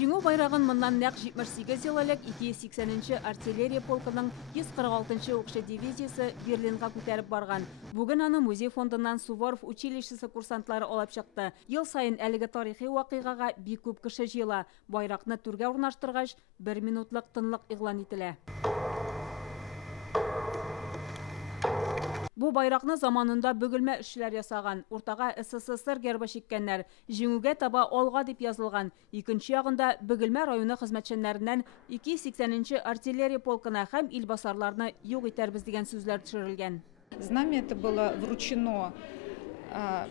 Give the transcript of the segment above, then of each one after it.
Жиңу байрағын мындан нәқ 78 ел элек 280-ші артиллерия полкының 146-ші оқшы дивизиясы Берлинға көтәріп барған. Бүгін аны музей фондынан Суворов училищесі курсантлары олап шықты. Ел сайын әлігі тарихи вақиғаға бик көп кіші жила. Байрақны түрге орнаштырғаш, 1 минутлық тынлық иғлан етілі. Бу байрақны заманында бөгілмә эшләр ясаган. Уртага СССР гербы шиккәннәр. Җиңүгә таба алга дип язылган. Икенче ягында бөгілмә районы хезмәтчәннәреннән 280-нче артиллерия полкына һәм илбасарларны юк итәрбез дигән сүзләр төшерелгән. Знамя это было вручено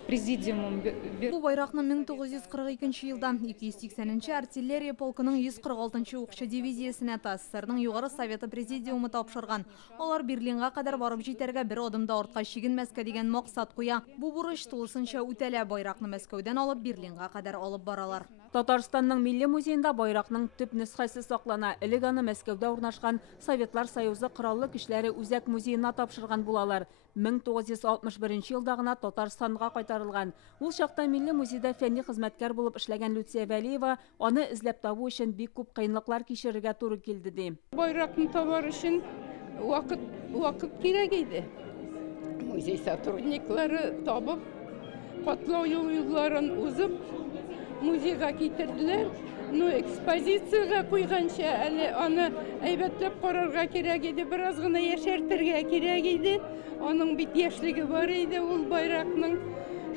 президиумом. Бу байракны 1942 елда 280-нче артиллерия полкының 146-нчы укчы дивизиясенә ТССРның югары советы президиумы тапшырган. Алар Берлинга кадәр барып җитәргә бер адымда артка чигенмәскә дигән максат куя. Бу бурыч тулысынча үтәлә, байракны Мәскәүдән алып Берлинга кадәр алып баралар. Татарстанның милли музейында байракның төп нөсхәсе саклана. Элек аны Мәскәүдә урнашкан Советлар Союзы кораллы көчләре үзәк музеена тапшырган булалар. 1961 елда гына Татарстанга кайтарылган. Ул чакта милли музейда фәнни хезмәткәр булып эшләгән Люция Вәлиева аны эзләп табу өчен бик күп кыенлыклар кичерергә туры килде ди. Байракны табар өчен вакыт кирәк иде. Музей сотрудниклары табып, катлау юлларын узып, музейга китерделәр. Экспозицияга куйганча, әле аны әйбәтләп карарга кирәк иде, бераз гына яшәртергә кирәк иде. Аның бит яшьлеге бар иде ул байракның.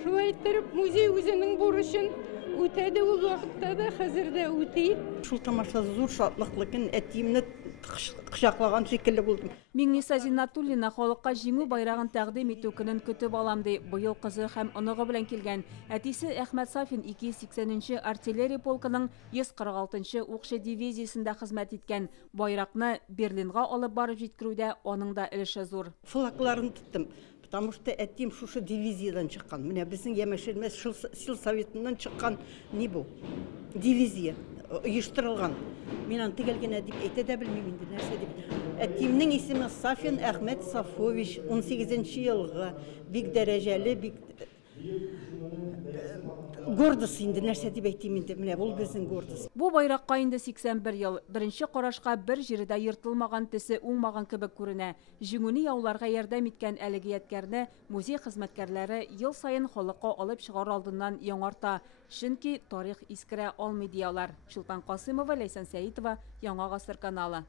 Шулай итеп, музей үзенең бурычын үтәде, ул вакытта да, хәзер дә үти. Шул тамаша зур шатлыклы көн, әтиемне кочаклаган шикелле булдым. Миңниса Зиннатуллина халыкка җиңү байрагын тәкъдим итү көнен көтеп алам ди. Быел кызы һәм оныгы белән килгән. Әтисе Әхмәт Сафин 280-нче артиллерия полкының 146-нчы укчы дивизиясендә хезмәт иткән. Байракны Берлинга алып барып җиткерүдә аның да өлеше зур. Флагларын тоттым. Потому что әтием шушы дивизиядан чыккан. Менә безнең Ямәшелмәс сил советыннан чыккан ни бу? Дивизия оештырылган. Мин аны тегелгән дип әйтә дә белмим инде нәрсә дип. Әтиемнең исеме Сафин Әхмәт Сафович, 18-нче елгы, бик дәрәҗәле, бик гордос инде нәрсә дип әйтим инде. Менә бу безнең гордос. Бу байракка инде 81 ел. Беренче карашка бер җирдә йыртылмаган, төсе уңмаган кебек күренә. Җиңүне яуларга ярдәм иткән әлеге ядкәрне музей хезмәткәрләре ел сайын халыкка алып чыгар алдыннан яңарта. Чөнки тарих искерә алмый диялар. Шултан Касыймова, Ләйсән Сәитова, Яңа гасыр каналы.